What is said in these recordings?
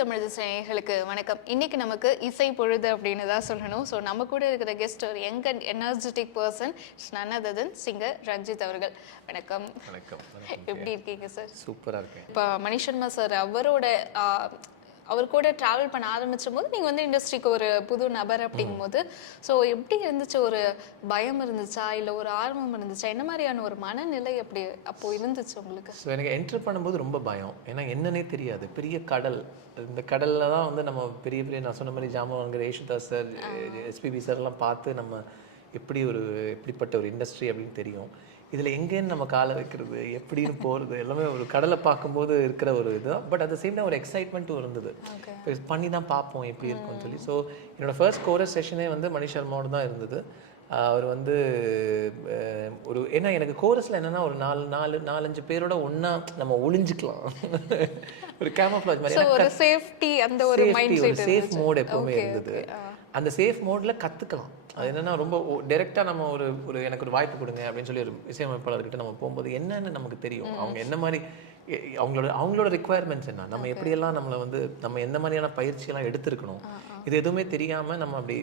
தமிழ் நேயர்களுக்கு வணக்கம். இன்னைக்கு நமக்கு இசை பொழுது அப்படின்னு தான் சொல்லணும். ஸோ நம்ம கூட இருக்கிற கெஸ்ட் ஒரு young and energetic person, none other than singer Ranjith அவர்கள். வணக்கம். வணக்கம். எப்படி இருக்கீங்க சார்? சூப்பராக இருக்கேன். இப்போ மணிஷர்மா சார் அவர் கூட ட்ராவல் பண்ண ஆரம்பிச்சும் போது நீங்கள் வந்து இண்டஸ்ட்ரிக்கு ஒரு புது நபர் அப்படிங்கும்போது ஸோ எப்படி இருந்துச்சு? ஒரு பயம் இருந்துச்சா, இல்லை ஒரு ஆர்வம் இருந்துச்சா? என்ன மாதிரியான ஒரு மனநிலை அப்படி அப்போ இருந்துச்சு உங்களுக்கு? ஸோ எனக்கு என்ட்ரு பண்ணும்போது ரொம்ப பயம். ஏன்னா என்னன்னே தெரியாது. பெரிய கடல், இந்த கடலில் தான் வந்து நம்ம பெரிய பெரிய நான் சொன்ன மாதிரி ஜாமவான்கிற யேசுதாஸ் சார், எஸ்பிபி சார்லாம் பார்த்து நம்ம எப்படிப்பட்ட ஒரு இண்டஸ்ட்ரி அப்படின்னு தெரியும். இதில் எங்கேன்னு நம்ம காலை வைக்கிறது, எப்படின்னு போகிறது, எல்லாமே ஒரு கடலை பார்க்கும்போது இருக்கிற ஒரு இது. But at the same time ஒரு எக்ஸைட்மெண்ட்டும் இருந்தது. இப்போ பண்ணி தான் பார்ப்போம் எப்படி இருக்கும்னு சொல்லி. ஸோ என்னோடய ஃபர்ஸ்ட் கோரஸ் செஷனே வந்து மணிஷ் சர்மாவோட தான் இருந்தது. அவர் வந்து ஏன்னா எனக்கு கோரஸில் என்னென்னா ஒரு நாலஞ்சு பேரோட ஒன்றா நம்ம ஒளிஞ்சிக்கலாம். ஒரு கேமோஃப்ளாஜ் மாதிரி ஒரு சேஃப்டி, அந்த ஒரு சேஃப் மோட் எப்பவுமே இருந்தது. அந்த சேஃப் மோடில் கற்றுக்கலாம். அது என்னென்னா ரொம்ப டைரெக்டாக நம்ம ஒரு எனக்கு ஒரு வாய்ப்பு கொடுங்க அப்படின்னு சொல்லி ஒரு இசையமைப்பாளர்கிட்ட நம்ம போகும்போது என்னன்னு நமக்கு தெரியும். அவங்க என்ன மாதிரி அவங்களோட ரிக்குவயர்மெண்ட்ஸ் என்ன, நம்ம எப்படியெல்லாம் நம்மளை வந்து நம்ம எந்த மாதிரியான பயிற்சியெல்லாம் எடுத்துருக்கணும், இது எதுவுமே தெரியாமல் நம்ம அப்படி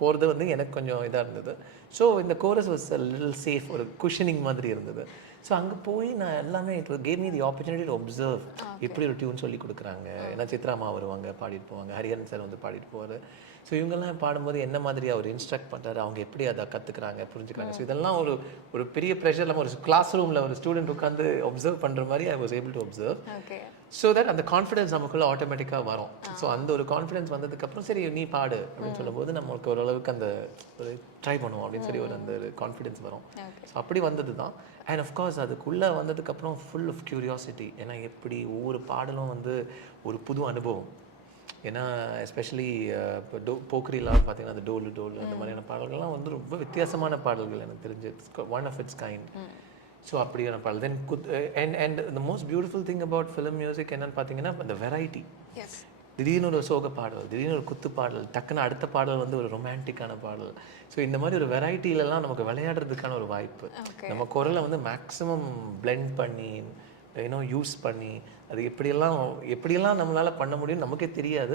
போகிறது வந்து எனக்கு கொஞ்சம் இதாக இருந்தது. ஸோ இந்த கோரஸ் வாஸ் லிட்டில் சேஃப், ஒரு குஷனிங் மாதிரி இருந்தது. ஸோ அங்கே போய் நான் எல்லாமே it gave me the opportunity to observe எப்படி ஒரு டியூன் சொல்லி கொடுக்குறாங்க. ஏன்னா சித்ராமா வருவாங்க, பாடிட்டு போவாங்க, ஹரிஹரன் சார் வந்து பாடிட்டு போவார். ஸோ இவங்கெல்லாம் பாடும்போது என்ன மாதிரி அவர் இன்ஸ்ட்ரக்ட் பண்ணுறாரு, அவங்க எப்படி அதை கற்றுக்குறாங்க, புரிஞ்சுக்கிறாங்க. ஸோ இதெல்லாம் ஒரு பெரிய ப்ரெஷர் இல்லாமல் ஒரு கிளாஸ் ரூமில் ஒரு ஸ்டூடெண்ட் உட்காந்து அப்சர்வ் பண்ணுற மாதிரி I was able to observe. So that அந்த கான்ஃபிடன்ஸ் நமக்குள்ளே ஆட்டோமேட்டிக்காக வரும். ஸோ அந்த ஒரு கான்ஃபிடன்ஸ் வந்ததுக்கப்புறம் சரி நீ பாடு அப்படின்னு சொல்லும்போது நம்மளுக்கு ஓரளவுக்கு அந்த ஒரு ட்ரை பண்ணுவோம் அப்படின்னு சொல்லி அந்த கான்ஃபிடன்ஸ் வரும். ஸோ அப்படி வந்தது தான். அண்ட் அஃப்கோர்ஸ் அதுக்குள்ளே வந்ததுக்கப்புறம் ஃபுல் ஆஃப் க்யூரியாசிட்டி. ஏன்னா எப்படி ஒவ்வொரு பாடலும் வந்து ஒரு புது அனுபவம். ஏன்னா எஸ்பெஷலி இப்போ போக்ரிலாம் பார்த்தீங்கன்னா அந்த டோல் அந்த மாதிரியான பாடல்கள்லாம் வந்து ரொம்ப வித்தியாசமான பாடல்கள் எனக்கு தெரிஞ்சு. One of its kind. So அப்படியான பாடல் then and the most beautiful thing about film music என்னன்னு பார்த்தீங்கன்னா அந்த வெரைட்டி. திடீர்னு ஒரு சோக பாடல், திடீர்னு ஒரு குத்து பாடல், டக்குன்னு அடுத்த பாடல் வந்து ஒரு ரொமான்டிக்கான பாடல். ஸோ இந்த மாதிரி ஒரு வெரைட்டிலலாம் நமக்கு விளையாடுறதுக்கான ஒரு வாய்ப்பு. நம்ம குரலை வந்து மேக்ஸிமம் பிளெண்ட் பண்ணி யூஸ் பண்ணி அது எப்படியெல்லாம் நம்மளால் பண்ண முடியும் நமக்கே தெரியாது.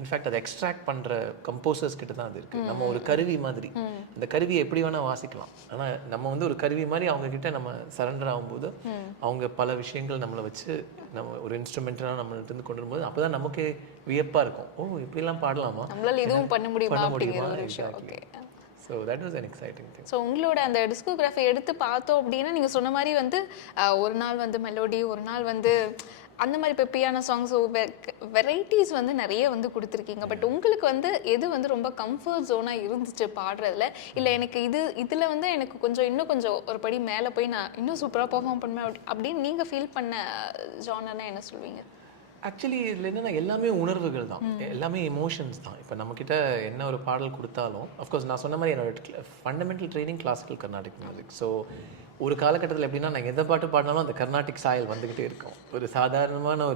இன்ஃபேக்ட் அதை எக்ஸ்ட்ராக்ட் பண்ணுற கம்போசர்ஸ் கிட்ட தான் அது இருக்குது. நம்ம ஒரு கருவி மாதிரி, அந்த கருவியை எப்படி வேணால் வாசிக்கலாம். ஆனால் நம்ம வந்து ஒரு கருவி மாதிரி அவங்கக்கிட்ட நம்ம சரண்டர் ஆகும்போது அவங்க பல விஷயங்கள் நம்மளை வச்சு நம்ம ஒரு இன்ஸ்ட்ருமெண்ட்லாம் நம்மள்கிட்ட கொண்டு வரும்போது அப்போ தான் நமக்கு வியப்பாக இருக்கும். ஓ இப்படிலாம் பாடலாமா, நம்மளால் இதுவும் பண்ண முடியுமா. So that was an exciting thing. So உங்களோட அந்த டிஸ்கோகிராஃபி எடுத்து பார்த்தோம் அப்படின்னா நீங்கள் சொன்ன மாதிரி வந்து ஒரு நாள் வந்து மெலோடி, ஒரு நாள் வந்து அந்த மாதிரி பெப்பியான சாங்ஸ், வெரைட்டிஸ் வந்து நிறைய வந்து கொடுத்துருக்கீங்க. பட் உங்களுக்கு வந்து எது வந்து ரொம்ப கம்ஃபர்ட் ஜோனாக இருந்துச்சு பாடுறதுல? இல்லை எனக்கு இதில் வந்து எனக்கு இன்னும் கொஞ்சம் ஒரு படி மேலே போய் நான் இன்னும் சூப்பராக பெர்ஃபார்ம் பண்ணுவேன் அப்படின்னு நீங்கள் ஃபீல் பண்ண ஜானர்னா என்ன சொல்வீங்க? ஆக்சுவலி இதில் என்னென்னா எல்லாமே உணர்வுகள் தான், எல்லாமே எமோஷன்ஸ் தான். இப்போ நம்மக்கிட்ட என்ன ஒரு பாடல் கொடுத்தாலும் அஃப்கோர்ஸ் நான் சொன்ன மாதிரி என்னோட fundamental training classical Carnatic music. So ஒரு காலகட்டத்தில் எப்படின்னா நாங்கள் எந்த பாட்டு பாடினாலும் அந்த கர்நாடிக் சாயல் வந்துக்கிட்டே இருக்கும். ஒரு சாதாரணமான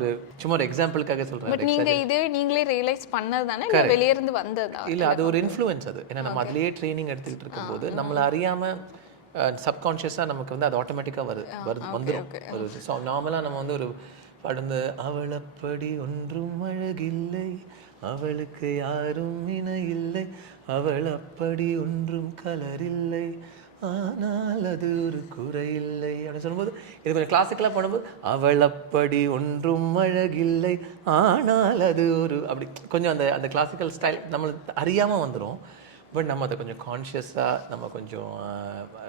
சும்மா ஒரு எக்ஸாம்பிளுக்காக சொல்கிறேன். நீங்கள் இதே நீங்களே ரியலைஸ் பண்ணது தானே, வெளியே இருந்து வந்ததா? இல்லை, அது ஒரு இன்ஃப்ளூயன்ஸ். அது ஏன்னா நம்ம அதிலேயே ட்ரைனிங் எடுத்துக்கிட்டு இருக்கும்போது நம்மளை அறியாமல் சப்கான்ஷியஸாக நமக்கு வந்து அது ஆட்டோமேட்டிக்காக வந்துடும். ஒரு ஸோ நார்மலாக நம்ம வந்து ஒரு படந்து அவள் அப்படி ஒன்றும் அழகில்லை, அவளுக்கு யாரும் இணை இல்லை, அவள் அப்படி ஒன்றும் கலர் இல்லை, ஆனால் அது ஒரு குறை இல்லை அப்படின்னு சொல்லும்போது இது கொஞ்சம் கிளாசிக்கலாக பண்ணும்போது அவள் அப்படி ஒன்றும் அழகில்லை ஆனால் அது ஒரு அப்படி கொஞ்சம் அந்த கிளாசிக்கல் ஸ்டைல் நம்மளுக்கு அறியாமல் வந்துடும். பட் நம்ம அதை கொஞ்சம் கான்ஷியஸாக நம்ம கொஞ்சம்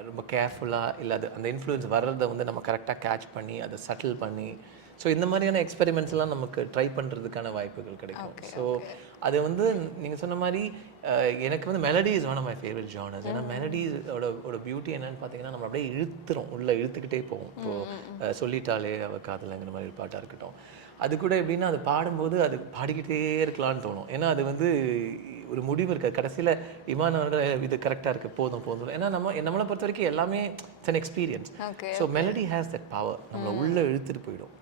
ரொம்ப கேர்ஃபுல்லாக இல்லை அந்த இன்ஃப்ளூயன்ஸ் வர்றதை வந்து நம்ம கரெக்டாக கேட்ச் பண்ணி அதை சட்டில் பண்ணி ஸோ இந்த மாதிரியான எக்ஸ்பெரிமெண்ட்ஸ்லாம் நமக்கு ட்ரை பண்ணுறதுக்கான வாய்ப்புகள் கிடைக்கும். ஸோ அது வந்து நீங்கள் சொன்ன மாதிரி எனக்கு வந்து melody is one of my favourite genres. ஏன்னா மெலடிஸோட பியூட்டி என்னன்னு பார்த்தீங்கன்னா நம்ம அப்படியே இழுத்துக்கிட்டே போவோம். இப்போது சொல்லிட்டாலே அவள் காதலைங்கிற மாதிரி ஒரு பாட்டாக இருக்கட்டும், அது கூட எப்படின்னா அது பாடும்போது அது பாடிக்கிட்டே இருக்கலான்னு தோணும். ஏன்னா அது வந்து ஒரு முடிவு இருக்காது. கடைசியில் இமான் அவர்கள் இது கரெக்டாக இருக்குது, போதும். ஏன்னா நம்மளை பொறுத்த வரைக்கும் எல்லாமே it's an experience. So melody has that power, நம்மளை உள்ளே இழுத்துட்டு போயிடும்.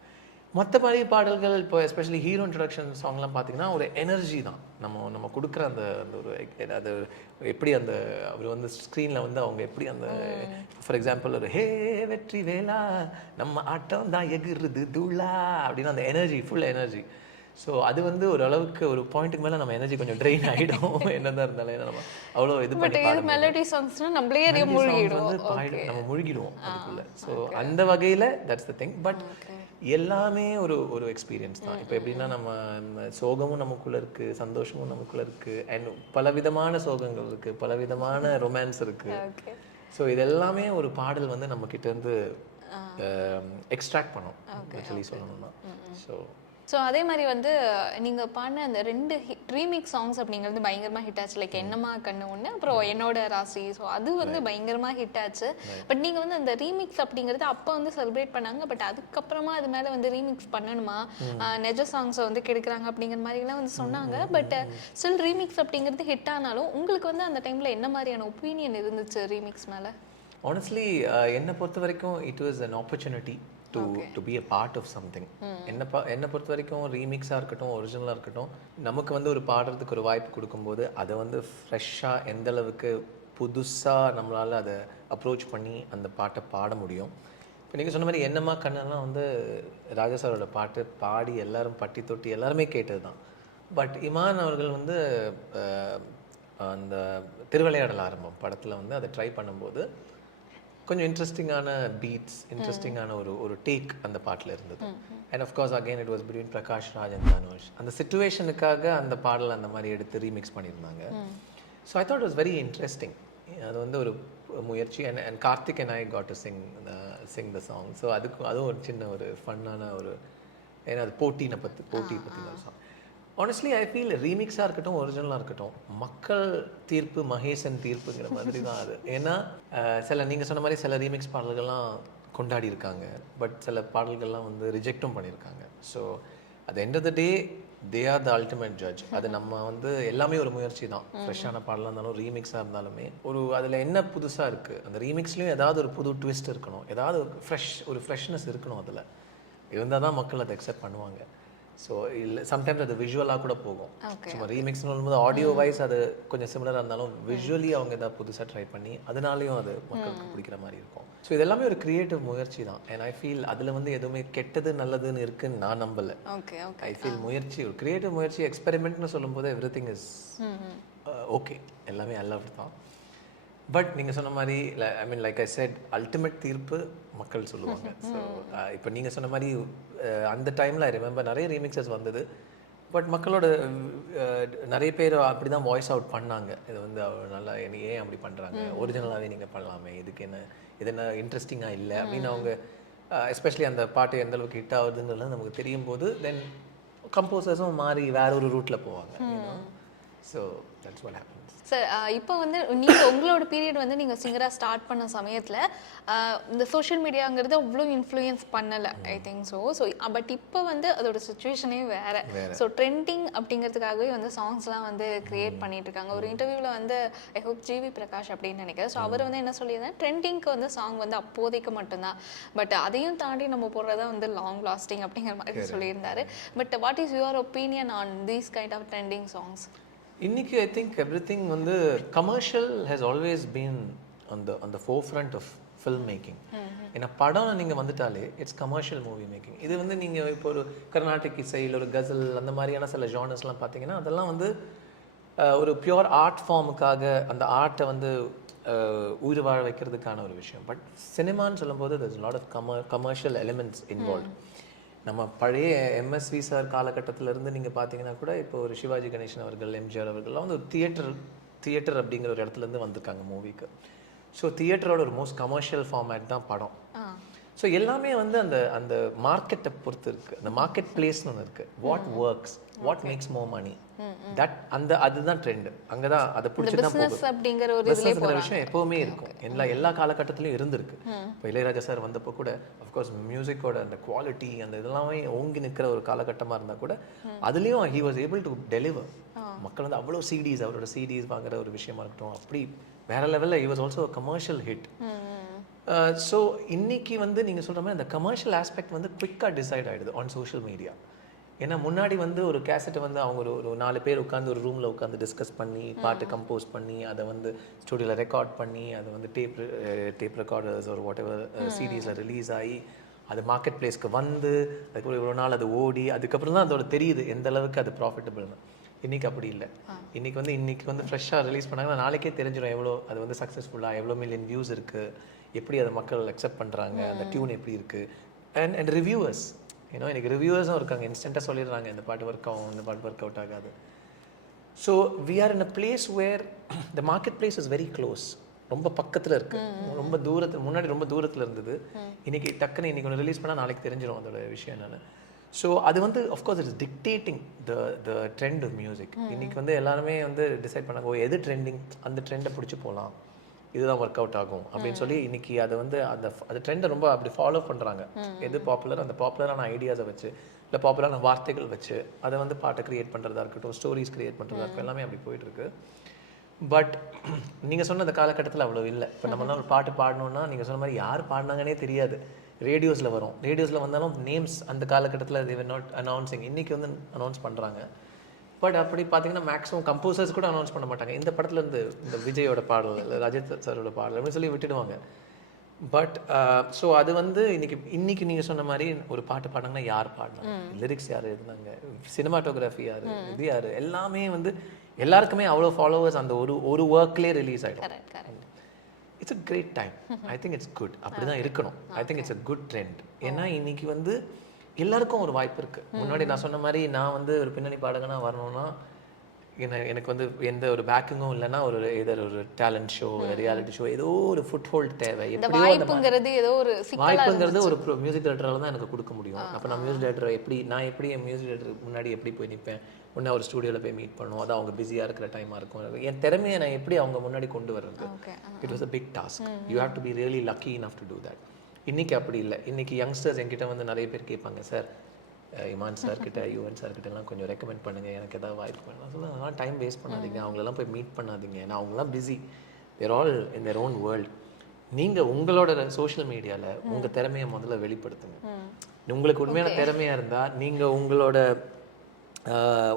மற்ற மாதிரி பாடல்கள் இப்போ எஸ்பெஷலி ஹீரோ இன்ட்ரடக்ஷன் சாங்லாம் பார்த்தீங்கன்னா ஒரு எனர்ஜி தான் நம்ம கொடுக்குற அந்த ஒரு அது எப்படி அவர் வந்து ஸ்க்ரீனில் வந்து அவங்க எப்படி ஃபார் எக்ஸாம்பிள் ஒரு ஹே வெற்றி வேலா நம்ம ஆட்டம் தான் எகிருது தூளா அப்படின்னு அந்த எனர்ஜி, ஃபுல் எனர்ஜி. ஸோ அது வந்து ஒரு அளவுக்கு ஒரு பாயிண்ட்டுக்கு மேலே நம்ம எனர்ஜி கொஞ்சம் ட்ரெயின் ஆகிடும் என்னதான் இருந்தாலும். ஏன்னா நம்ம அவ்வளோ இது பட் பண்ணி இது மெலடி சாங்ஸ்னா நம்மளே அறிய மூழ்கிடுவோம். வந்து நம்ம முழுகிடுவோம் அதுக்குள்ள. ஸோ அந்த வகையில் தட்ஸ் த திங். பட் எல்லாமே ஒரு ஒரு எக்ஸ்பீரியன்ஸ் தான். இப்போ எப்படின்னா நம்ம சோகமும் நமக்குள்ள இருக்கு, சந்தோஷமும் நமக்குள்ள இருக்கு, அண்ட் பலவிதமான சோகங்கள் இருக்கு, பலவிதமான ரொமான்ஸ் இருக்கு. ஸோ இது எல்லாமே ஒரு பாடல் வந்து நம்ம கிட்ட இருந்து எக்ஸ்ட்ராக்ட் பண்ணும் ஆக்சுவலி சொல்லணும்னா. ஸோ அதே மாதிரி வந்து நீங்கள் பாடின அந்த 2 ரீமிக்ஸ் சாங்ஸ் அப்படிங்கிறது பயங்கரமாக ஹிட் ஆச்சு. லைக் என்னம்மா கண்ணு ஒன்று, அப்புறம் என்னோட ராசி. ஸோ அது வந்து பயங்கரமாக ஹிட் ஆச்சு. பட் நீங்கள் வந்து அந்த ரீமிக்ஸ் அப்படிங்கிறது அப்போ வந்து செலிப்ரேட் பண்ணாங்க. பட் அதுக்கப்புறமா அது மேலே வந்து ரீமிக்ஸ் பண்ணணுமா, நெஜ சாங்ஸை வந்து கெடுக்கிறாங்க அப்படிங்கிற மாதிரிலாம் வந்து சொன்னாங்க. பட் ஸ்டில் ரீமிக்ஸ் அப்படிங்கிறது ஹிட் ஆனாலும் உங்களுக்கு வந்து அந்த டைமில் என்ன மாதிரியான ஒப்பீனியன் இருந்துச்சு ரீமிக்ஸ் மேலே? ஆனஸ்ட்லி என்னை பொறுத்த வரைக்கும் it was an opportunity to be a part of something. என்னை பொறுத்த வரைக்கும் ரீமிக்ஸாக இருக்கட்டும், ஒரிஜினலாக இருக்கட்டும், நமக்கு வந்து ஒரு பாடுறதுக்கு ஒரு வாய்ப்பு கொடுக்கும்போது அதை வந்து ஃப்ரெஷ்ஷாக எந்த அளவுக்கு புதுசாக நம்மளால் அதை அப்ரோச் பண்ணி அந்த பாட்டை பாட முடியும். இப்போ நீங்கள் சொன்ன மாதிரி என்னம்மா கண்ணெல்லாம் வந்து ராஜா சாரோட பாட்டு பாடி எல்லாரும் பட்டி தொட்டி எல்லாருமே கேட்டது தான். பட் இமான் அவர்கள் வந்து அந்த திருவிளையாடல் ஆரம்பம் படத்தில் வந்து அதை ட்ரை பண்ணும்போது கொஞ்சம் இன்ட்ரெஸ்டிங்கான பீட்ஸ், இன்ட்ரெஸ்டிங்கான ஒரு டேக் அந்த பாட்டில் இருந்தது. And of course again it was between Prakash Raj and Dhanush. அந்த சிச்சுவேஷனுக்காக அந்த பாடல் அந்த மாதிரி எடுத்து ரீமிக்ஸ் பண்ணியிருந்தாங்க. So I thought was very interesting. அது வந்து ஒரு முயற்சி. And Karthik and I got to Singh the song. So அதுவும் ஒரு சின்ன ஒரு ஃபன்னான ஒரு, ஏன்னா அது போட்டி பற்றி ஒரு சாங். ஆனஸ்ட்லி ஐ ஃபீல் ரீமிக்ஸாக இருக்கட்டும், ஒரிஜினலாக இருக்கட்டும், மக்கள் தீர்ப்பு மகேசன் தீர்ப்புங்கிற மாதிரி தான் அது. ஏன்னா நீங்கள் சொன்ன மாதிரி சில ரீமிக்ஸ் பாடல்கள்லாம் கொண்டாடி இருக்காங்க, பட் சில பாடல்கள்லாம் வந்து ரிஜெக்டும் பண்ணியிருக்காங்க. So at end of the day they are the ultimate judge. அது நம்ம வந்து எல்லாமே ஒரு முயற்சி தான். ஃப்ரெஷ்ஷான பாடலாக இருந்தாலும் ரீமிக்ஸாக இருந்தாலுமே அதில் என்ன புதுசாக இருக்குது, அந்த ரீமிக்ஸ்லேயும் ஏதாவது ஒரு புது ட்விஸ்ட் இருக்கணும், ஏதாவது ஒரு ஃப்ரெஷ்னஸ் இருக்கணும். அதில் இருந்தால் தான் மக்கள் அதை அக்செப்ட் பண்ணுவாங்க. ஸோ இல்லை சம்டைம்ஸ் அது விஷுவலாக கூட போகும். சும்மா ரீமிக்ஸ்னு சொல்லும்போது ஆடியோ வைஸ் அது கொஞ்சம் சிமிலராக இருந்தாலும் விஷுவலி அவங்க எதாவது புதுசாக ட்ரை பண்ணி அதனாலையும் அது மக்களுக்கு பிடிக்கிற மாதிரி இருக்கும். ஸோ இது எல்லாமே ஒரு கிரியேட்டிவ் முயற்சி தான். அண்ட் ஐ ஃபீல் அதில் வந்து எதுவுமே கெட்டது நல்லதுன்னு இருக்குன்னு நான் நம்பலை. ஐ ஃபீல் முயற்சி, ஒரு கிரியேட்டிவ் முயற்சி, எக்ஸ்பெரிமெண்ட்னு சொல்லும்போது எவ்ரி திங் இஸ் ஓகே, எல்லாமே அல்லவர் தான். பட் நீங்கள் சொன்ன மாதிரி I mean like I said, ultimate தீர்ப்பு மக்கள் சொல்லுவாங்க. ஸோ இப்போ நீங்கள் சொன்ன மாதிரி அந்த டைமில் ஐ ரிமெம்பர் நிறைய ரீமிக்ஸஸ் வந்தது. பட் மக்களோட நிறைய பேர் அப்படி தான் வாய்ஸ் அவுட் பண்ணாங்க. இது வந்து நல்லா ஏன் அப்படி பண்ணுறாங்க, ஒரிஜினலாகவே நீங்கள் பண்ணலாமே, இது என்ன இன்ட்ரெஸ்டிங்காக இல்லை அப்படின்னு அவங்க, எஸ்பெஷலி அந்த பாட்டு எந்த அளவுக்கு ஹிட் ஆகுதுங்கிறது நமக்கு தெரியும் போது தென் கம்போசர்ஸும் மாறி வேற ஒரு ரூட்டில் போவாங்க. So that's what happens. Sir இப்போ வந்து நீங்கள் உங்களோட பீரியட் வந்து நீங்கள் சிங்கராக ஸ்டார்ட் பண்ண சமயத்தில் இந்த சோஷியல் மீடியாங்கிறது அவ்வளோ இன்ஃப்ளூயன்ஸ் பண்ணலை ஐ திங்க் ஸோ பட் இப்போ வந்து அதோட சுச்சுவேஷனே வேறு. ஸோ ட்ரெண்டிங் அப்படிங்கிறதுக்காகவே வந்து சாங்ஸ்லாம் வந்து க்ரியேட் பண்ணிட்டு இருக்காங்க. ஒரு இன்டர்வியூவில் வந்து ஐ ஹோப் ஜிவி பிரகாஷ் அப்படின்னு நினைக்கிறேன். ஸோ அவர் வந்து என்ன சொல்லியிருந்தேன், ட்ரெண்டிங்க்கு வந்து சாங் வந்து அப்போதைக்கு மட்டும்தான், பட் அதையும் தாண்டி நம்ம போடுறதா வந்து லாங் லாஸ்டிங் அப்படிங்கிற மாதிரி சொல்லியிருந்தாரு. But what is your opinion on these kind of trending songs? இன்னைக்கு ஐ திங்க் எவ்ரிதிங் வந்து commercial has always been on the forefront of film making. ஏன்னா படம் நீங்கள் வந்துட்டாலே இட்ஸ் கமர்ஷியல் மூவி மேக்கிங். இது வந்து நீங்கள் இப்போ ஒரு கர்நாடிக் இசையில் ஒரு கசல் அந்த மாதிரியான சில ஜானர்ஸ்லாம் பார்த்தீங்கன்னா அதெல்லாம் வந்து ஒரு பியூர் ஆர்ட் ஃபார்முக்காக அந்த ஆர்ட்டை வந்து உயிர் வாழ வைக்கிறதுக்கான ஒரு விஷயம். பட் சினிமான்னு சொல்லும்போது there's a lot of commercial elements involve. நம்ம பழைய எம்எஸ்வி சார் காலகட்டத்திலேருந்து நீங்கள் பார்த்தீங்கன்னா கூட இப்போ ஒரு சிவாஜி கணேசன் அவர்கள், எம்ஜிஆர் அவர்கள்லாம் வந்து ஒரு தியேட்டர் அப்படிங்கிற ஒரு இடத்துலேருந்து வந்திருக்காங்க மூவிக்கு. ஸோ தியேட்டரோட ஒரு மோஸ்ட் கமர்ஷியல் ஃபார்மேட் தான் படம். ஸோ எல்லாமே வந்து அந்த மார்க்கெட்டை பொறுத்து இருக்குது. அந்த மார்க்கெட் பிளேஸ்னு ஒன்று இருக்குது. What works, what makes more money, அதுதான் ட்ரெண்டு. அங்கே தான் அதை பிடிச்சி தான் போகுது. பிஸ்னஸ்ங்கிற விஷயம் எப்போவுமே இருக்கும், எல்லா காலகட்டத்திலையும் இருந்திருக்கு. இப்போ இளையராஜா சார் வந்தப்போ கூட அஃப்கோர்ஸ் மியூசிக்கோட அந்த குவாலிட்டி அந்த இதெல்லாமே ஓங்கி நிற்கிற ஒரு காலகட்டமாக இருந்தால் கூட அதுலேயும் he was able to deliver. மக்கள் வந்து அவ்வளோ அவரோட சிடிஸ் வாங்குற ஒரு விஷயமா இருக்கட்டும், அப்படி வேற லெவலில் he was also commercial hit. So இன்னைக்கு வந்து நீங்கள் சொல்கிற மாதிரி அந்த கமர்ஷியல் ஆஸ்பெக்ட் வந்து குவிக்காக டிசைட் ஆகிடுது ஆன் சோஷியல் மீடியா. ஏன்னா முன்னாடி வந்து ஒரு கேசட்டை வந்து அவங்க ஒரு 4 பேர் உட்காந்து ஒரு ரூமில் உட்காந்து டிஸ்கஸ் பண்ணி பாட்டு கம்போஸ் பண்ணி அதை வந்து ஸ்டுடியோவில் ரெக்கார்ட் பண்ணி அதை வந்து டேப் ரெக்கார்டர்ஸ் ஒரு வாட் எவர் சிடிஸில் ரிலீஸ் ஆகி அது மார்க்கெட் பிளேஸ்க்கு வந்து அதுக்கப்புறம் இவ்வளோ நாள் அது ஓடி அதுக்கப்புறம் தான் அதோட தெரியுது எந்த அளவுக்கு அது ப்ராஃபிட்டபிள்னு. இன்னைக்கு அப்படி இல்லை. இன்னைக்கு வந்து ஃப்ரெஷ்ஷாக ரிலீஸ் பண்ணாங்கன்னா நாளைக்கே தெரிஞ்சிடும் எவ்வளோ அது வந்து சக்ஸஸ்ஃபுல்லாக, எவ்வளோ மில்லியன் வியூஸ் இருக்குது, எப்படி அதை மக்கள் அக்செப்ட் பண்ணுறாங்க, அந்த டியூன் எப்படி இருக்குது. அண்ட் ரிவ்யூவர்ஸ் எனக்கு ரிவ்யூவர்ஸும் இருக்காங்க, இன்ஸ்டண்ட்டாக சொல்லிடுறாங்க இந்த பாட்டு ஒர்க் ஆகும், இந்த பாட்டு ஒர்க் அவுட் ஆகாது. So we are in a place where the market place is very close. ரொம்ப பக்கத்தில் இருக்குது, ரொம்ப தூரத்தில், முன்னாடி ரொம்ப தூரத்தில் இருந்தது. இன்னைக்கு டக்குன்னு இன்னைக்கு ஒன்று ரிலீஸ் பண்ணால் நாளைக்கு தெரிஞ்சிடும் அதோட விஷயம் என்னென்னு. ஸோ அது வந்து of course it is dictating the trend of music. இன்னைக்கு வந்து எல்லாருமே வந்து டிசைட் பண்ணாங்க எது ட்ரெண்டிங், அந்த ட்ரெண்டை பிடிச்சி போகலாம், இதுதான் ஒர்க் அவுட் ஆகும் அப்படின்னு சொல்லி இன்னைக்கு அதை வந்து அந்த ட்ரெண்டை ரொம்ப அப்படி ஃபாலோ பண்ணுறாங்க. எது பாப்புலர், அந்த பாப்புலரான ஐடியாஸை வச்சு இல்லை பாப்புலரான வார்த்தைகள் வச்சு அதை வந்து பாட்டை க்ரியேட் பண்ணுறதா இருக்கட்டும், ஸ்டோரிஸ் க்ரியேட் பண்ணுறதா இருக்கட்டும், எல்லாமே அப்படி போயிட்டுருக்கு. பட் நீங்கள் சொன்ன அந்த காலகட்டத்தில் அவ்வளோ இல்லை. இப்போ நம்மளால் ஒரு பாட்டு பாடணுன்னா நீங்கள் சொன்ன மாதிரி யார் பாடினாங்கன்னே தெரியாது. ரேடியோஸில் வரும், ரேடியோஸில் வந்தாலும் நேம்ஸ் அந்த காலகட்டத்தில் they were not announcing. இன்றைக்கி வந்து அனௌன்ஸ் பண்ணுறாங்க. பட் அப்படி பார்த்தீங்கன்னா மேக்ஸிமம் கம்போசர்ஸ் கூட அனௌன்ஸ் பண்ண மாட்டாங்க. இந்த படத்தில் இருந்து இந்த விஜயோட பாடல் இல்லை ரஜித் சாரோட பாடல் அப்படின்னு சொல்லி விட்டுடுவாங்க. பட் ஸோ அது வந்து இன்னைக்கு நீங்கள் சொன்ன மாதிரி ஒரு பாட்டு பாடினாங்கன்னா யார் பாடினாங்க, லிரிக்ஸ் யார் எழுதுனாங்க, சினிமாட்டோகிராஃபி யார், இது யார், எல்லாமே வந்து எல்லாருக்குமே அவ்வளோ ஃபாலோவர்ஸ் அந்த ஒரு ஒர்க்லேயே ரிலீஸ் ஆகிடும். It's a great time. I think it's good. அப்படி தான் இருக்கணும். I think it's a good trend. ஏன்னா இன்னைக்கு வந்து எல்லாருக்கும் ஒரு வாய்ப்பு இருக்குது. முன்னாடி நான் சொன்ன மாதிரி நான் வந்து ஒரு பின்னணி பாடகனாக வரணும்னா எனக்கு வந்து எந்த ஒரு பேக்கிங்கும் இல்லைன்னா ஒரு டேலண்ட் ஷோ, ரியாலிட்டி ஷோ, ஏதோ ஒரு ஃபுட் ஹோல்ட் தேவை. வாய்ப்புங்கிறது ஒரு மியூசிக் டைரக்டரால தான் எனக்கு கொடுக்க முடியும். அப்போ நான் மியூசிக் டைரக்டர் எப்படி என் மியூசிக் டைரக்டர் முன்னாடி எப்படி போய் நிற்பேன், ஒன்று ஒரு ஸ்டூடியோவில் போய் மீட் பண்ணுவோம், அது அவங்க பிஸியாக இருக்கிற டைமாக இருக்கும். என் திறமையை நான் எப்படி அவங்க முன்னாடி கொண்டு வர்றது, it was a big task. You have to be really lucky enough to do that. இன்னைக்கு அப்படி இல்லை. இன்னைக்கு யங்ஸ்டர்ஸ் என்கிட்ட வந்து நிறைய பேர் கேட்பாங்க, சார் இமான் சார் கிட்ட, யுவன் சார் கிட்டலாம் கொஞ்சம் ரெக்கமெண்ட் பண்ணுங்கள், எனக்கு ஏதாவது வாய்ப்பு பண்ணலாம். சொல்லுங்கள், அதெல்லாம் டைம் வேஸ்ட் பண்ணாதீங்க, அவங்களெல்லாம் போய் மீட் பண்ணாதீங்க, ஏன்னா அவங்களாம் busy, they're all in their own world. நீங்கள் உங்களோட சோஷியல் மீடியாவில் உங்கள் திறமையை முதல்ல வெளிப்படுத்துங்க. உங்களுக்கு உண்மையான திறமையாக இருந்தால் நீங்கள் உங்களோட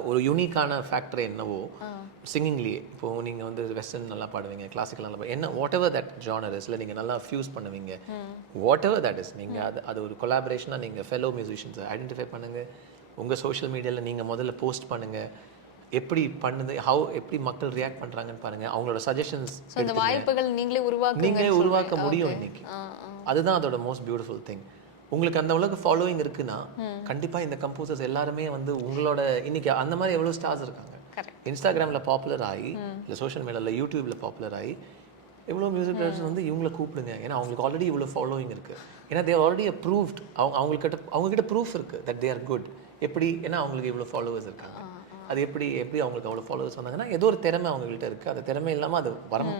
ஒரு யூனிக்கான ஃபேக்டர் என்னவோ சிங்கிங்லேயே, இப்போது நீங்கள் வந்து வெஸ்டர்ன் நல்லா பாடுவீங்க, கிளாசிக்கல் நல்லா என்ன what ever that genre is, இல்லை நீங்கள் நல்லா ஃபியூஸ் பண்ணுவீங்க, வாட் எவர் தட் இஸ், நீங்கள் அது ஒரு கொலாபரேஷனாக நீங்கள் ஃபெலோ மியூசிஷியன்ஸை ஐடென்டிஃபை பண்ணுங்கள். உங்கள் சோஷியல் மீடியாவில் நீங்கள் முதல்ல போஸ்ட் பண்ணுங்கள், எப்படி பண்ணுது, எப்படி மக்கள் ரியாக்ட் பண்ணுறாங்கன்னு பாருங்கள், அவங்களோட சஜஷன்ஸ், அந்த வாய்ப்புகள் நீங்களே உருவாக்க முடியும் இன்னைக்கு. அதுதான் அதோட மோஸ்ட் பியூட்டிஃபுல் திங். உங்களுக்கு அந்த அளவுக்கு ஃபாலோவிங் இருக்குன்னா கண்டிப்பாக இந்த கம்போசர்ஸ் எல்லாருமே வந்து உங்களோட இன்னைக்கு அந்த மாதிரி எவ்வளோ ஸ்டார்ஸ் இருக்காங்க. இன்ஸ்டாகிராமில் பாப்புலர் ஆகி, இல்லை சோஷியல் மீடியாவில் யூடியூப்பில் பாப்புலர் ஆகி எவ்வளோ மியூசிக் டைரக்டர்ஸ் வந்து இவங்களை கூப்பிடுங்க. ஏன்னா அவங்களுக்கு ஆல்ரெடி இவ்வளோ ஃபாலோவிங் இருக்குது. ஏன்னா தேர் ஆல்ரெடி ப்ரூவ்ட், அவங்ககிட்ட ப்ரூஃப் இருக்குது தட் தே ஆர் குட். எப்படி, ஏன்னா அவங்களுக்கு இவ்வளோ ஃபாலோவர்ஸ் இருக்காங்க. அது எப்படி அவங்களுக்கு அவ்வளோ ஃபாலோவர்ஸ் வந்தாங்கன்னா ஏதோ ஒரு திறமை அவங்ககிட்ட இருக்குது. அந்த திறமை இல்லாமல் அது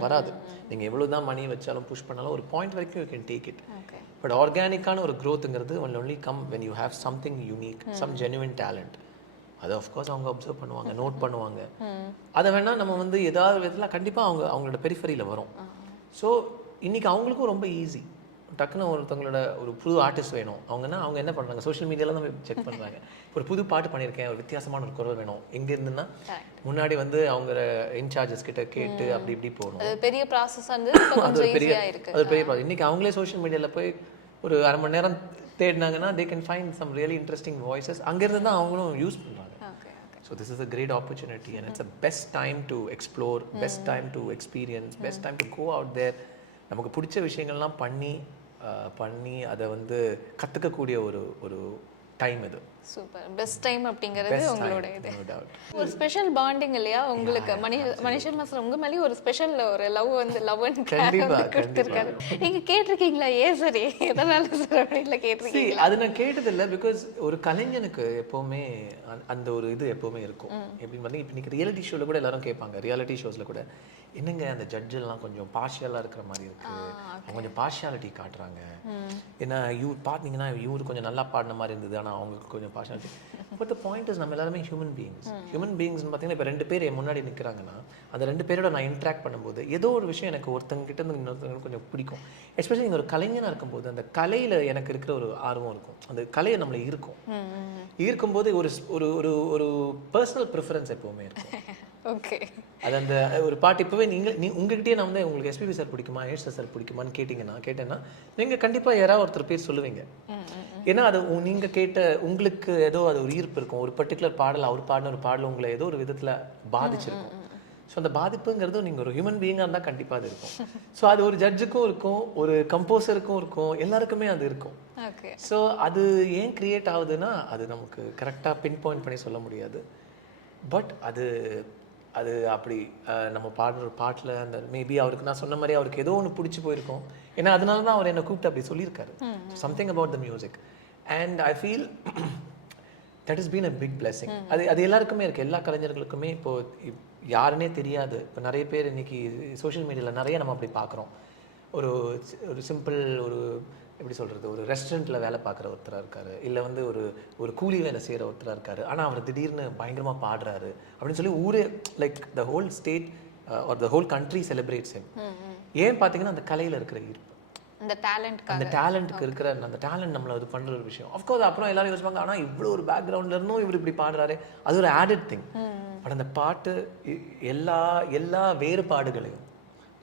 வராது. நீங்கள் எவ்வளோ தான் மணி வச்சாலும் புஷ் பண்ணாலும் ஒரு பாயிண்ட் வரைக்கும் you can take it. But ஆர்கானிக்கான ஒரு க்ரோத்துங்கிறது only come when you have something unique, some genuine talent. அதை ஆஃப்கோர்ஸ் அவங்க அப்சர்வ் பண்ணுவாங்க, நோட் பண்ணுவாங்க. அதை வேணால் நம்ம வந்து ஏதாவது விதத்தில் கண்டிப்பாக அவங்களோட பெரிஃபரியில் வரும். ஸோ இன்றைக்கி அவங்களுக்கும் ரொம்ப ஈஸி. டக்குன்னு ஒருத்தவங்களோட ஒரு புது ஆர்டிஸ்ட் வேணும் அவங்க என்ன பண்ணுறாங்க, சோஷியல் மீடியாவில் தான் செக் பண்ணுறாங்க. ஒரு புது பாட்டு பண்ணியிருக்கேன், ஒரு வித்தியாசமான ஒரு குரல் வேணும், எங்கே இருந்துன்னா முன்னாடி வந்து அவங்க இன்சார்ஜஸ் கிட்ட கேட்டு அப்படி இப்படி போகணும். பெரிய ப்ராசஸ் வந்து அது ஒரு பெரிய ப்ராசஸ். இன்றைக்கி அவங்களே சோஷியல் மீடியாவில் போய் ஒரு அரை மணி நேரம் தேடினாங்கன்னா they can find some really interesting voices. அங்கேருந்து தான் அவங்களும் யூஸ் பண்ணுறாங்க. So this is a great opportunity and it's a best time to explore, best time to experience, best time to go out there. நமக்கு பிடிச்ச விஷயங்கள்லாம் பண்ணி அதை வந்து கற்றுக்கக்கூடிய ஒரு டைம் இது. சூப்பர், பெஸ்ட் டைம் அப்படிங்கிறது உங்களோட இது. ஒரு ஸ்பெஷல் பாண்டிங் இல்லையா உங்களுக்கு? மணிஷன் மாஸ்டர் உங்க மேலேயும் ஒரு ஸ்பெஷல் ஒரு லவ் அண்ட் கேர் கொடுத்துருக்காரு. நீங்க கேட்டிருக்கீங்களா? சரி, எதனால சார் அப்படின்ல கேட்டிருக்கீங்களா? அது நான் கேட்டதில்லை. பிகாஸ் ஒரு கலைஞனுக்கு எப்போவுமே அந்த ஒரு இது எப்போவுமே இருக்கும். எப்படின்னு பார்த்தீங்கன்னா இப்போ இன்னைக்கு ரியாலிட்டி ஷோவில் கூட எல்லாரும் கேட்பாங்க, ரியாலிட்டி ஷோஸில் கூட என்னங்க அந்த ஜட்ஜெல்லாம் கொஞ்சம் பார்ஷியலாக இருக்கிற மாதிரி இருக்குது, அவங்க கொஞ்சம் பார்ஷியாலிட்டி காட்டுறாங்க. ஏன்னா பார்த்தீங்கன்னா இவரு கொஞ்சம் நல்லா பாடின மாதிரி இருந்தது, ஆனால் அவங்களுக்கு கொஞ்சம் partiality. But the point is நம்ம எல்லாருமே ஹியூமன் பீயிங்ஸ்னு பார்த்தீங்கன்னா இப்போ 2 பேர் என் முன்னாடி நிற்கிறாங்கன்னா அந்த 2 பேரோட நான் இன்ட்ராக்ட் பண்ணும்போது ஏதோ ஒரு விஷயம் எனக்கு ஒருத்தங்கிட்ட இருந்து இன்னொருத்தவங்களுக்கு கொஞ்சம் பிடிக்கும். எஸ்பெஷலி நீங்கள் ஒரு கலைஞனாக இருக்கும்போது அந்த கலையில் எனக்கு இருக்கிற ஒரு ஆர்வம் இருக்கும், அந்த கலையை நம்மளை இருக்கும்போது ஒரு ஒரு ஒரு பர்சனல் ப்ரிஃபரன்ஸ் எப்போவுமே இருக்கும். ஓகே. அது அந்த ஒரு பாட்டு இப்போவே உங்ககிட்டயே நான் வந்து உங்களுக்கு எஸ்பிபி சார் பிடிக்குமா, ஏஷ்டா சார் பிடிக்குமான்னு கேட்டேன்னா நீங்கள் கண்டிப்பாக யாராவது ஒருத்தர் பேர் சொல்லுவீங்க. ஏன்னா அது நீங்கள் கேட்ட உங்களுக்கு ஏதோ அது ஒரு ஈர்ப்பு இருக்கும். ஒரு பர்டிகுலர் பாடல் அவர் பாடின ஒரு பாடல் உங்களை ஏதோ ஒரு விதத்தில் பாதிச்சிருக்கும். ஸோ அந்த பாதிப்புங்கிறது நீங்கள் ஒரு ஹியூமன் பீயிங்காக இருந்தால் கண்டிப்பாக அது இருக்கும். ஸோ அது ஒரு ஜட்ஜுக்கும் இருக்கும், ஒரு கம்போசருக்கும் இருக்கும், எல்லாருக்குமே அது இருக்கும். ஓகே. ஸோ அது ஏன் கிரியேட் ஆகுதுன்னா அது நமக்கு கரெக்டாக பின் பாயிண்ட் பண்ணி சொல்ல முடியாது. பட் அது அது அப்படி நம்ம பாடுற பாட்டில் அந்த மேபி அவருக்கு நான் சொன்ன மாதிரி அவருக்கு ஏதோ ஒன்று பிடிச்சி போயிருக்கோம். ஏன்னா அதனால தான் அவர் என்னை கூப்பிட்டு அப்படி சொல்லியிருக்காரு. Something about the music and I feel that is been a big blessing. அது எல்லாருக்குமே இருக்குது, எல்லா கலைஞர்களுக்குமே. இப்போது யாருன்னே தெரியாது. இப்போ நிறைய பேர் இன்னைக்கு சோஷியல் மீடியாவில் நிறைய நம்ம அப்படி பார்க்குறோம். ஒரு ஒரு சிம்பிள் ஒரு எப்படி சொல்கிறது, ஒரு ரெஸ்டாரண்ட்டில் வேலை பார்க்குற ஒருத்தராக இருக்கார், இல்லை வந்து ஒரு கூலி வேலை செய்கிற ஒருத்தராக இருக்கார். ஆனால் அவர் திடீர்னு பயங்கரமாக பாடுறாரு அப்படின்னு சொல்லி ஊரே like the whole state R the whole country celebrates him. ஏன் பார்த்தீங்கன்னா அந்த கலையில் இருக்கிற ஈர்ப்பு, அந்த டேலண்ட்டுக்கு இருக்கிற அந்த டேலண்ட் நம்மளை அது பண்ணுற ஒரு விஷயம். அஃப்கோர்ஸ் அப்புறம் எல்லாரும் யோசிப்பாங்க, ஆனால் இவ்வளோ ஒரு பேக்ரவுண்டில் இருந்தும் இவர் இப்படி பாடுறாரு, அது ஒரு ஆடட் திங். பட் அந்த பாட்டு எல்லா வேறுபாடுகளையும்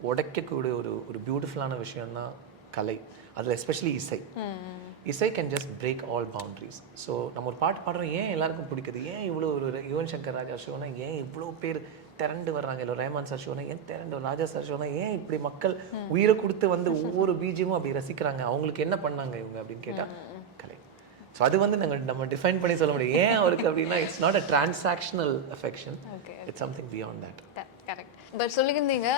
உடைக்கக்கூடிய ஒரு பியூட்டிஃபுல்லான விஷயம்தான் கலை. அதில் எஸ்பெஷலி இசை can just break all boundaries. So நம்ம ஒரு பாட்டு பாடுறோம், ஏன் எல்லாருக்கும் பிடிக்குது, ஏன் இவ்வளோ ஒரு யுவன் சங்கர் ராஜா ஷோனா ஏன் இவ்வளோ பேர் திரண்டு வர்றாங்க, இல்லை ரஹ்மான் சார் ஷோனா ஏன் திரண்டு, ராஜா சார் ஷோனா ஏன் இப்படி மக்கள் உயிரை கொடுத்து வந்து ஒவ்வொரு பீஜியமும் அப்படி ரசிக்கிறாங்க, அவங்களுக்கு என்ன பண்ணாங்க இவங்க அப்படின்னு கேட்டால் கலை. ஸோ அது வந்து நம்ம டிஃபைன் பண்ணி சொல்ல முடியும். ஏன் அவருக்கு அப்படின்னா it's not a transactional affection, it's something beyond that. Correct. But சொல்லியிருந்தீங்க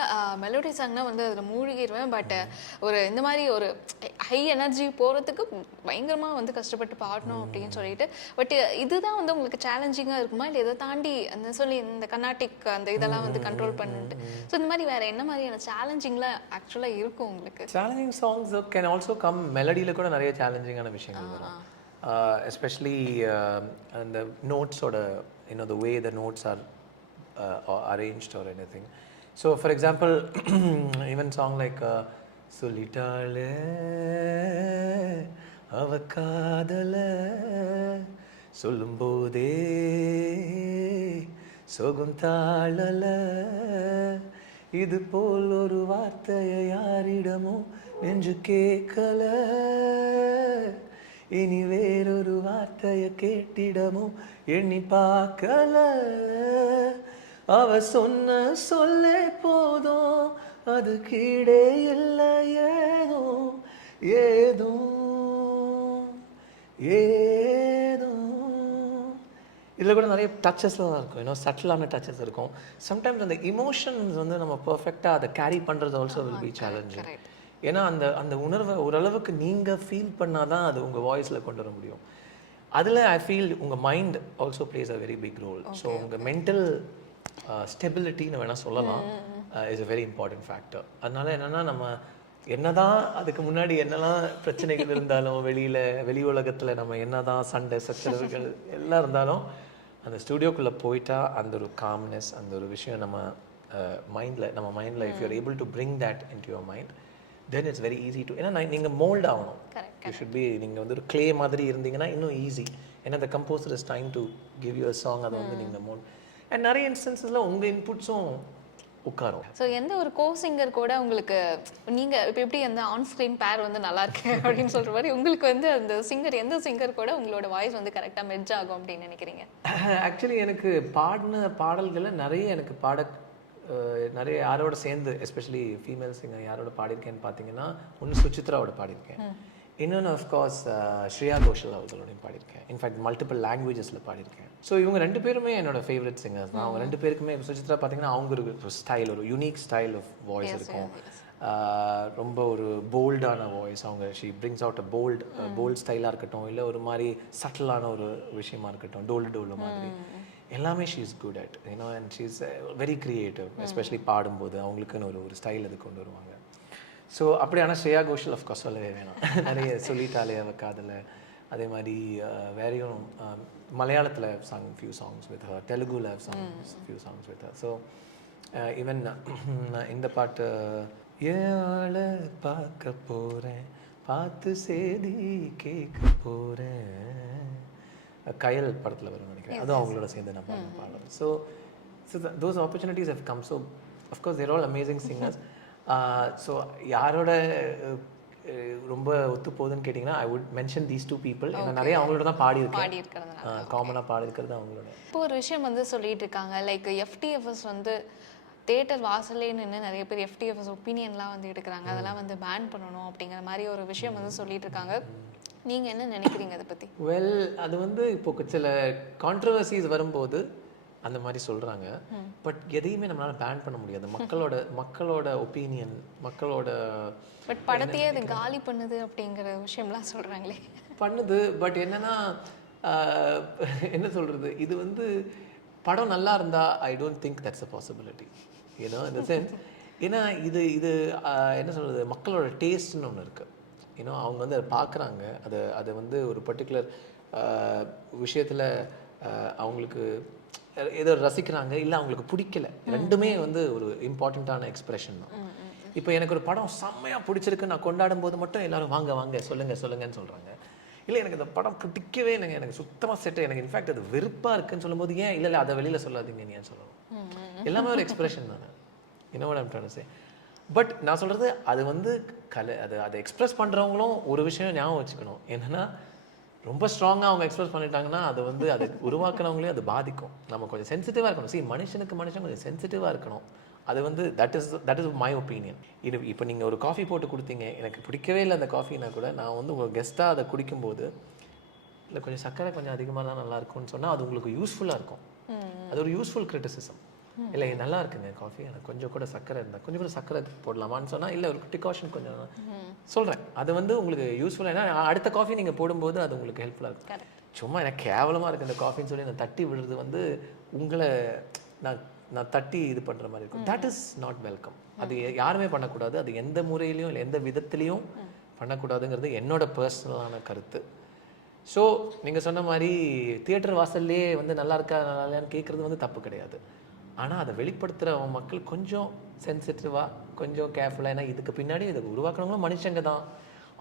மெலோடி சாங்னா வந்து அதில் மூழ்கிடுவேன், பட் ஒரு இந்த மாதிரி ஒரு ஹை எனர்ஜி போகிறதுக்கு பயங்கரமாக வந்து கஷ்டப்பட்டு பாடணும் அப்படின்னு சொல்லிட்டு. பட் இதுதான் வந்து உங்களுக்கு சேலஞ்சிங்காக இருக்குமா, இல்லை இதை தாண்டி அந்த சொல்லி இந்த கர்நாடிக் அந்த இதெல்லாம் வந்து கண்ட்ரோல் பண்ணிட்டு ஸோ இந்த மாதிரி வேறு என்ன மாதிரியான சேலஞ்சிங்லாம் ஆக்சுவலாக இருக்கும் உங்களுக்கு? Challenging songs can also come. மெலடியில் கூட நிறைய சேலஞ்சிங்கான விஷயங்கள் வரும். எஸ்பெஷலி அந்த நோட்ஸோட the way the notes are arranged or anything. So for example, even song like Solitale Avakadala Solumbode Soguntalala இது போல் ஒரு வார்த்தையை யாரிடமோ நெஞ்சு கேட்கல, இனி வேறொரு வார்த்தையை கேட்டிடமோ எண்ணி பார்க்கல, அவ சொன்ன சொல்லே போதும் அது கீழே இல்லை ஏதோ ஏதோ ஏதோ. இதில் கூட நிறைய டச்சஸ்லாம் இருக்கும், இன்னும் சட்டிலான டச்சஸ் இருக்கும். சம்டைம்ஸ் அந்த இமோஷன்ஸ் வந்து நம்ம பர்ஃபெக்டாக அதை கேரி பண்ணுறது ஆல்சோ வில் பி சேலஞ்சிங். ஏன்னா அந்த உணர்வை ஓரளவுக்கு நீங்கள் ஃபீல் பண்ணால் தான் அது உங்கள் வாய்ஸில் கொண்டு வர முடியும். அதில் ஐ ஃபீல் உங்கள் mind also plays a very big role. So உங்கள் மென்டல் ஸ்டெபிலிட்டின்னு வேணால் சொல்லலாம், is a very important factor. அதனால என்னென்னா நம்ம என்னதான் அதுக்கு முன்னாடி என்னெல்லாம் பிரச்சனைகள் இருந்தாலும் வெளி உலகத்தில் நம்ம என்னதான் சண்டை சச்சரவுகள் எல்லாம் இருந்தாலும் அந்த ஸ்டுடியோக்குள்ளே போயிட்டா அந்த ஒரு காம்னஸ், அந்த ஒரு விஷயம் நம்ம மைண்டில் if you're able to bring that into your mind, then it's very easy to. ஏன்னா நீங்கள் மோல்ட் ஆகணும். யூ ஷுட் பி, நீங்கள் வந்து ஒரு க்ளே மாதிரி இருந்தீங்கன்னா இன்னும் ஈஸி. ஏன்னா த composer is time to give you a song. அதை வந்து நீங்கள் மோல்ட் அண்ட் நிறைய இன்ஸ்டன்ஸில் உங்கள் இன்புட்ஸும் உட்காரும். ஸோ எந்த ஒரு சிங்கர் கூட உங்களுக்கு நீங்கள் இப்போ எப்படி அந்த ஆன் ஸ்க்ரீன் பேர் வந்து நல்லா இருக்கு அப்படின்னு சொல்கிற மாதிரி உங்களுக்கு வந்து அந்த எந்த சிங்கர் கூட உங்களோட வாய்ஸ் வந்து கரெக்டாக மெர்ஜ் ஆகும் அப்படின்னு நினைக்கிறீங்க? ஆக்சுவலி எனக்கு பாடின பாடல்களை நிறைய யாரோட சேர்ந்து, எஸ்பெஷலி ஃபீமேல் சிங்கர் யாரோட பாடியிருக்கேன்னு பார்த்தீங்கன்னா, ஒன்று சுசித்ராவோட பாடியிருக்கேன், இன்னொன்று அஃப்கோர்ஸ் ஸ்ரேயா கோஷல் அவர்களோடையும் பாடியிருக்கேன். இன்ஃபேக்ட் மல்டிபிள் லாங்குவேஜஸில் பாடியிருக்கேன். ஸோ இவங்க 2 பேருமே என்னோட ஃபேவரட் சிங்கர்ஸ் தான். அவங்க 2 பேருக்குமே சுசித்ரா பார்த்தீங்கன்னா அவங்க ஒரு ஸ்டைல், ஒரு யூனிக் ஸ்டைல் ஆஃப் வாய்ஸ் இருக்கும். ரொம்ப ஒரு போல்டான வாய்ஸ். அவங்க she brings out a bolt ஸ்டைலாக இருக்கட்டும், இல்லை ஒரு மாதிரி சட்டிலான ஒரு விஷயமா இருக்கட்டும், டோல் மாதிரி எல்லாமே she is good at and she is very creative. Especially பாடும்போது அவங்களுக்குன்னு ஒரு ஸ்டைல் அது கொண்டு வருவாங்க. ஸோ அப்படியான ஸ்ரேயா கோஷல் அஃப்கோர்ஸ் சொல்லவே வேணும். நிறைய சொல்லிட்டாலே அவ காதலை, அதே மாதிரி வேறையும் மலையாளத்தில் song few songs with her, தெலுங்குல songs few songs with her. So even இந்த பாட்டு ஏழை பார்க்க போகிறேன், பார்த்து செய்தி கேட்க போகிறேன், கயல் படத்தில் வரும் நினைக்கிறேன், அதுவும் அவங்களோட சேர்ந்து நான் பாடின பாடல். So those opportunities have come. So of course they're all amazing singers. So யாரோட ரொம்ப ஒத்து போகுதுன்னு கேட்டிங்கன்னா I would mention these two people. ஏன்னா நிறைய அவங்களோட தான் பாடியிருக்கேன், காமனாக பாடியிருக்கிறது அவங்களோட. இப்போ ஒரு விஷயம் வந்து சொல்லிட்டு இருக்காங்க, லைக் எஃப்டிஎஃப்எஸ் வந்து தேட்டர் வாசல்லே நின்று நிறைய பேர் எஃப்டிஎஃப்எஸ் ஒப்பீனியன்லாம் வந்து எடுக்கிறாங்க, அதெல்லாம் வந்து பேன் பண்ணணும் அப்படிங்கிற மாதிரி ஒரு விஷயம் வந்து சொல்லிட்டு இருக்காங்க. நீங்கள் என்ன நினைக்கிறீங்க அதை பற்றி? வெல், அது வந்து இப்போ சில கான்ட்ரவர்சிஸ் வரும்போது அந்த மாதிரி சொல்கிறாங்க. பட் எதையுமே நம்மளால பேன் பண்ண முடியாது. மக்களோட ஒப்பீனியன், மக்களோட பட் படத்தையே அது காலி பண்ணுது அப்படிங்கிற விஷயம்லாம் சொல்கிறாங்களே. பண்ணுது. பட் என்னன்னா என்ன சொல்கிறது, இது வந்து படம் நல்லா இருந்தால் I don't think that's a possibility, you know, in the sense. ஏன்னா இது என்ன சொல்கிறது, மக்களோட டேஸ்ட்னு ஒன்று இருக்குது. யூனோ, அவங்க வந்து அதை பார்க்குறாங்க, அதை வந்து ஒரு பர்டிகுலர் விஷயத்தில் அவங்களுக்கு ஏதோ ரசிக்கிறாங்க, இல்லை அவங்களுக்கு பிடிக்கல. ரெண்டுமே வந்து ஒரு இம்பார்ட்டண்ட்டான எக்ஸ்பிரஷன் தான். இப்போ எனக்கு ஒரு படம் செம்மையாக பிடிச்சிருக்கு, நான் கொண்டாடும் போது மட்டும் எல்லாரும் வாங்க வாங்க சொல்லுங்கன்னு சொல்கிறாங்க. இல்லை எனக்கு இந்த படம் பிடிக்கவே இல்லைங்க, எனக்கு சுத்தமாக செட்டு, எனக்கு இன்ஃபேக்ட் அது வெறுப்பாக இருக்குன்னு சொல்லும்போது ஏன் இல்லை அதை வெளியில் சொல்லாதீங்கன்னு ஏன் சொல்லணும்? எல்லாமே ஒரு எக்ஸ்பிரஷன் தானே. என்ன I'm trying to say. But நான் சொல்கிறது அது வந்து அதை எக்ஸ்பிரஸ் பண்ணுறவங்களும் ஒரு விஷயம் ஞாபகம் வச்சுக்கணும். என்னென்னா ரொம்ப ஸ்ட்ராங்காக அவங்க எக்ஸ்பிரஸ் பண்ணிட்டாங்கன்னா அது வந்து அதை உருவாக்குனவங்களையும் அது பாதிக்கும். நம்ம கொஞ்சம் சென்சிட்டிவாக இருக்கணும். மனுஷன் கொஞ்சம் சென்சிட்டிவாக இருக்கணும். அது வந்து தட் இஸ் மை ஒப்பீனியன். இப்போ நீங்கள் ஒரு காஃபி போட்டு கொடுத்தீங்க, எனக்கு பிடிக்கவே இல்லை அந்த காஃபினா கூட, நான் வந்து உங்கள் கெஸ்ட்டாக அதை குடிக்கும்போது இல்லை கொஞ்சம் சர்க்கரை கொஞ்சம் அதிகமாக தான் நல்லா இருக்கும்னு சொன்னால் அது உங்களுக்கு யூஸ்ஃபுல்லாக இருக்கும். அது ஒரு யூஸ்ஃபுல் கிரிட்டிசிசம். இல்லை நல்லா இருக்குங்க காஃபி, எனக்கு கொஞ்சம் கூட சர்க்கரை இருந்தால் கொஞ்சம் கூட சர்க்கரை போடலாமான்னு சொன்னால் இல்லை ஒரு டிகாஷன் கொஞ்சம் சொல்கிறேன். அது வந்து உங்களுக்கு யூஸ்ஃபுல்லாக, ஏன்னா அடுத்த காஃபி நீங்கள் போடும்போது அது உங்களுக்கு ஹெல்ப்ஃபுல்லாக இருக்கும். சும்மா எனக்கு கேவலமாக இருக்குது இந்த காஃபின்னு சொல்லி நான் தட்டி விடுறது வந்து உங்களை நான் தட்டி இது பண்ணுற மாதிரி இருக்கும். That is not welcome. அது யாருமே பண்ணக்கூடாது. அது எந்த முறையிலையும் இல்லை எந்த விதத்துலேயும் பண்ணக்கூடாதுங்கிறது என்னோட பர்சனலான கருத்து. ஸோ நீங்கள் சொன்ன மாதிரி தியேட்டர் வாசல்லே வந்து நல்லா இருக்கா நல்லா இல்லையான்னு கேட்குறது வந்து தப்பு கிடையாது. ஆனால் அதை வெளிப்படுத்துகிற மக்கள் கொஞ்சம் சென்சிட்டிவாக கொஞ்சம் கேர்ஃபுல்லாக, ஏன்னா இதுக்கு பின்னாடி இதை உருவாக்குறவங்களும் மனுஷங்க தான்.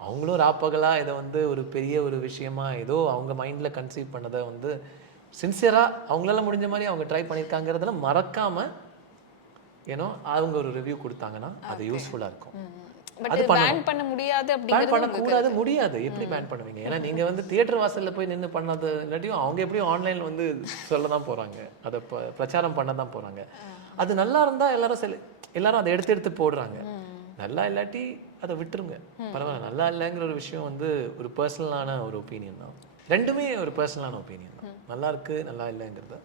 அவங்களும் ராப்பகலாக இதை வந்து ஒரு பெரிய ஒரு விஷயமா ஏதோ அவங்க மைண்டில் கன்சீவ் பண்ணதை வந்து சின்சியராக அவங்களால முடிஞ்ச மாதிரி அவங்க ட்ரை பண்ணியிருக்காங்கிறதுல மறக்காமல் ஏன்னோ அவங்க ஒரு ரிவ்யூ கொடுத்தாங்கன்னா அது யூஸ்ஃபுல்லாக இருக்கும். அது பண்ண முடியாது, முடியாது. எப்படி பேன் பண்ணுவீங்க? ஏன்னா நீங்கள் வந்து தியேட்டர் வாசலில் போய் நின்று பண்ணாத இல்லாட்டியும் அவங்க எப்படியும் ஆன்லைனில் வந்து சொல்ல தான் போகிறாங்க, அதை பிரச்சாரம் பண்ண தான் போகிறாங்க. அது நல்லா இருந்தால் எல்லாரும் அதை எடுத்து போடுறாங்க. நல்லா இல்லாட்டி அதை விட்டுருங்க, பரவாயில்ல. நல்லா இல்லைங்கிற ஒரு விஷயம் வந்து ஒரு பர்சனலான ஒரு ஒப்பீனியன் தான். ரெண்டுமே ஒரு பர்சனலான ஒப்பீனியன் தான். நல்லா இருக்கு நல்லா இல்லைங்கிறது.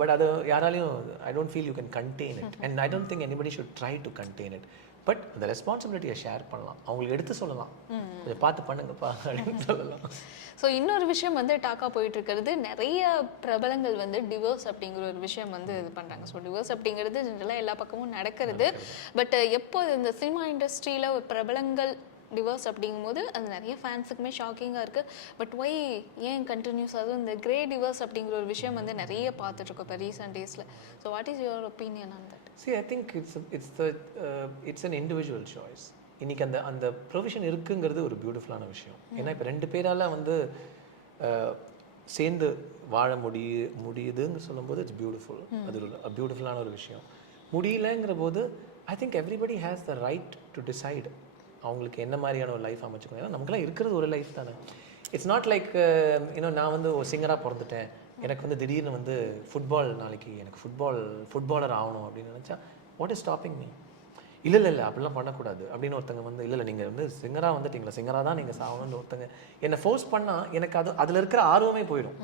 பட் அது யாராலையும் I don't feel you can contain it, and I don't think anybody should try to contain it. But அந்த ரெஸ்பான்சிபிலிட்டியை ஷேர் பண்ணலாம், அவங்களுக்கு எடுத்து சொல்லலாம், கொஞ்சம் பார்த்து பண்ணுங்கப்பா அப்படின்னு சொல்லலாம். ஸோ இன்னொரு விஷயம் வந்து டாக்காக போயிட்டு இருக்கிறது, நிறைய பிரபலங்கள் வந்து டிவோர்ஸ் அப்படிங்கிற ஒரு விஷயம் வந்து இது பண்ணுறாங்க. ஸோ டிவோர்ஸ் அப்படிங்கிறது ஜென்ரலாக எல்லா பக்கமும் நடக்கிறது. பட் எப்போ இந்த சினிமா இண்டஸ்ட்ரியில் ஒரு பிரபலங்கள் டிவோர்ஸ் அப்படிங்கும்போது அது நிறைய ஃபேன்ஸுக்குமே ஷாக்கிங்காக இருக்குது. பட் ஒய் ஏன் கண்டினியூஸ் அதுவும் இந்த கிரே டிவோர்ஸ் அப்படிங்கிற ஒரு விஷயம் வந்து நிறைய பார்த்துட்ருக்கோம் இப்போ ரீசெண்ட் டேஸில். So what is your opinion on that? See, I think it's an individual choice. இன்னைக்கு அந்த ப்ரொவிஷன் இருக்குங்கிறது ஒரு பியூட்டிஃபுல்லான விஷயம். ஏன்னா இப்போ 2 பேரால் வந்து சேர்ந்து வாழ முடியுதுன்னு சொல்லும்போது இட்ஸ் பியூட்டிஃபுல். அது ஒரு பியூட்டிஃபுல்லான ஒரு விஷயம். முடியலங்கிற போது I think everybody has the right to decide அவங்களுக்கு என்ன மாதிரியான ஒரு லைஃப் அமைச்சுக்கணும். ஏன்னா நமக்குலாம் இருக்கிறது ஒரு லைஃப் தானே. இட்ஸ் நாட் லைக் நான் வந்து ஒரு சிங்கராக பிறந்துட்டேன், எனக்கு வந்து திடீர்னு வந்து நாளைக்கு எனக்கு ஃபுட்பாலர் ஆகணும் அப்படின்னு நினச்சா வாட் இஸ் ஸ்டாப்பிங் மீ? இல்லை அப்படிலாம் பண்ணக்கூடாது அப்படின்னு ஒருத்தங்க வந்து இல்லை நீங்கள் வந்து சிங்கராக வந்துட்டீங்களா, சிங்கராக தான் நீங்கள் சாகணும்னு ஒருத்தங்க என்னை ஃபோர்ஸ் பண்ணால் எனக்கு அதில் இருக்கிற ஆர்வமே போயிடும்.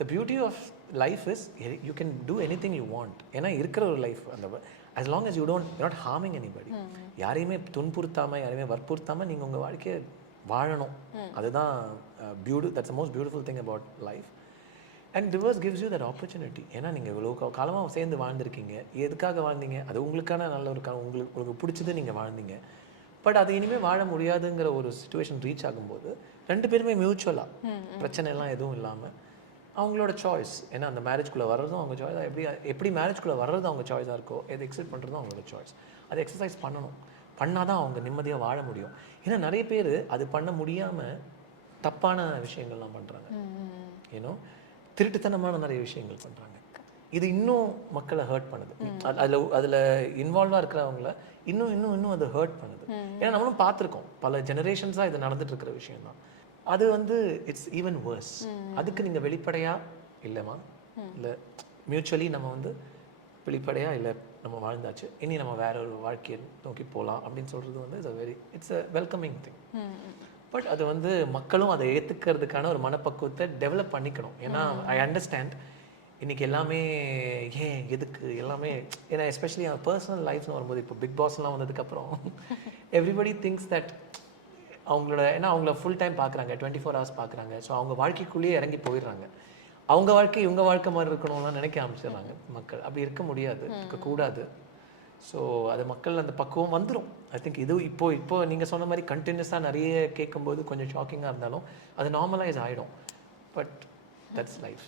The beauty of life is you can do anything you want. ஏன்னா இருக்கிற ஒரு லைஃப் அந்த as long as you don't, you're not harming anybody. யாரையுமே துன்புறுத்தாமல் யாரையுமே வற்புறுத்தாமல் நீங்கள் உங்கள் வாழ்க்கையை வாழணும். அதுதான் that's the most beautiful thing about life. And divorce gives you that opportunity. ஏன்னா நீங்கள் இவ்வளோ காலமாக சேர்ந்து வாழ்ந்துருக்கீங்க, எதுக்காக வாழ்ந்தீங்க? அது உங்களுக்கான நல்ல ஒரு உங்களுக்கு பிடிச்சது நீங்கள் வாழ்ந்தீங்க. பட் அது இனிமேல் வாழ முடியாதுங்கிற ஒரு சுச்சுவேஷன் ரீச் ஆகும்போது 2 பேருமே மியூச்சுவலாக பிரச்சனை எல்லாம் எதுவும் இல்லாமல் அவங்களோட சாய்ஸ். ஏன்னா அந்த மேரேஜ்குள்ளே வர்றதும் அவங்க சாய்ஸாக, எப்படி மேரேஜ்குள்ளே வர்றது அவங்க சாய்ஸாக இருக்கோ, எது எக்ஸிட் பண்ணுறதும் அவங்களோட சாய்ஸ். அதை எக்ஸசைஸ் பண்ணால் தான் அவங்க நிம்மதியாக வாழ முடியும். ஏன்னா நிறைய பேர் அது பண்ண முடியாமல் தப்பான விஷயங்கள்லாம் பண்ணுறாங்க. ஏன்னோ திருட்டுத்தனமான நிறைய விஷயங்கள் பண்ணுறாங்க. இது இன்னும் மக்களை ஹர்ட் பண்ணுது. அதில் இன்வால்வாக இருக்கிறவங்கள இன்னும் இன்னும் இன்னும் அது ஹர்ட் பண்ணுது. ஏன்னா நம்மளும் பார்த்துருக்கோம், பல ஜெனரேஷன்ஸாக இது நடந்துட்டு இருக்கிற விஷயம் தான். அது வந்து இட்ஸ் ஈவன் வேர்ஸ். அதுக்கு நீங்கள் வெளிப்படையாக இல்லைம்மா, இல்லை மியூச்சுவலி நம்ம வந்து வெளிப்படையாக இல்லை நம்ம வாழ்ந்தாச்சு, இனி நம்ம வேற ஒரு வாழ்க்கையை நோக்கி போகலாம் அப்படின்னு சொல்கிறது வந்து it's a welcoming thing. But அது வந்து மக்களும் அதை ஏற்றுக்கிறதுக்கான ஒரு மனப்பக்குவத்தை டெவலப் பண்ணிக்கணும். ஏன்னா ஐ அண்டர்ஸ்டாண்ட் இன்றைக்கி எல்லாமே ஏன் எதுக்கு எல்லாமே, ஏன்னா எஸ்பெஷலி பர்சனல் லைஃப்னு வரும்போது இப்போ பிக் பாஸ்லாம் வந்ததுக்கப்புறம் எவ்ரிபடி திங்ஸ் தட் அவங்களோட, ஏன்னா அவங்கள ஃபுல் டைம் பார்க்குறாங்க, 24 hours பார்க்குறாங்க. ஸோ அவங்க வாழ்க்கைக்குள்ளேயே இறங்கி போயிடுறாங்க. அவங்க வாழ்க்கை இவங்க வாழ்க்கை மாதிரி இருக்கணும்லாம் நினைக்க ஆரம்பிச்சிடுறாங்க மக்கள். அப்படி இருக்க முடியாது, இருக்கக்கூடாது. ஸோ அது மக்கள் அந்த பக்குவம் வந்துடும். ஐ திங்க் இது இப்போ நீங்கள் சொன்ன மாதிரி கண்டினியூஸாக நிறைய கேட்கும்போது கொஞ்சம் ஷாக்கிங்காக இருந்தாலும் அது நார்மலைஸ் ஆகிடும். But that's life.